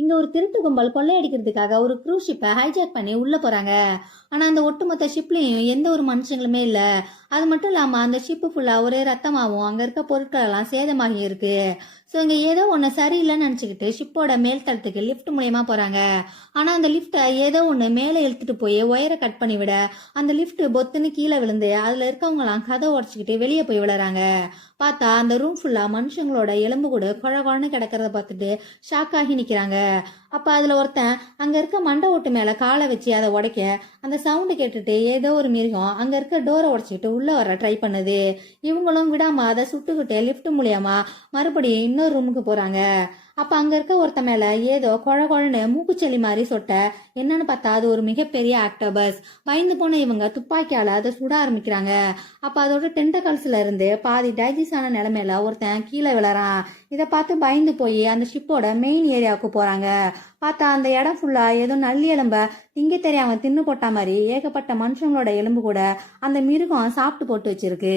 இங்க ஒரு திருட்டு கும்பல் கொள்ளையடிக்கிறதுக்காக ஒரு க்ரூஸ் ஷிப்பை ஹைஜாக் பண்ணி உள்ள போறாங்க. ஆனா அந்த ஒட்டுமொத்த ஷிப்லயும் எந்த ஒரு மனுஷங்களுமே இல்ல. அது மட்டும் இல்லாம அந்த ஷிப்பு ஃபுல்லா ஒரே ரத்தமாவும் அங்க இருக்க பொருட்கள் எல்லாம் சேதமாகி இருக்கு. ஸோ இங்க ஏதோ ஒன்று சரியில்லைன்னு நினச்சிக்கிட்டு ஷிப்போட மேல் தளத்துக்கு லிஃப்ட் மூலியமா போறாங்க. ஆனா அந்த லிஃப்ட்டை ஏதோ ஒன்று மேலே இழுத்துட்டு போய் ஒயரை கட் பண்ணி விட அந்த லிஃப்ட் பொத்துன்னு கீழே விழுந்து அதுல இருக்கவங்கலாம் கதை உடச்சிக்கிட்டு வெளியே போய் விழுறாங்க. பார்த்தா அந்த ரூம் ஃபுல்லா மனுஷங்களோட எலும்பு கூட குழ குழன்னு கிடக்கிறத பார்த்துட்டு ஷாக் ஆகி நிக்கிறாங்க. அப்ப அதுல ஒருத்தன் அங்க இருக்க மண்டை ஓட்டு மேல காலை வச்சு அதை உடைக்க அந்த சவுண்டு கேட்டுட்டு ஏதோ ஒரு மிருகம் அங்க இருக்க டோரை உடைச்சிக்கிட்டு உள்ள வர ட்ரை பண்ணுது. இவங்களும் விடாம அதை சுட்டுக்கிட்டு லிஃப்ட் மூலியமா மறுபடியும் இன்னொரு ரூமுக்கு போறாங்க. அப்ப அங்க இருக்க ஒருத்த மேல ஏதோ குழ குழன்னு மூக்குச்செல்லி மாதிரி சொட்ட. என்னன்னு பார்த்தா அது ஒரு மிகப்பெரிய ஆக்டோபஸ். பயந்து போன இவங்க துப்பாக்கியால அதை சுட ஆரம்பிக்கிறாங்க. அப்ப அதோட டென்டகல்ஸ்ல இருந்து பாதி டைஜஸ்ட் ஆன நிலைமையில ஒருத்தன் கீழே விழறான். இதை பார்த்து பயந்து போய் அந்த ஷிப்போட மெயின் ஏரியாவுக்கு போறாங்க. பார்த்தா அந்த இடம் ஃபுல்லா ஏதோ நல்லி எலும்ப திங்க தெரியாம தின்னு போட்ட மாதிரி ஏகப்பட்ட மனுஷங்களோட எலும்பு கூட அந்த மிருகம் சாப்பிட்டு போட்டு வச்சிருக்கு.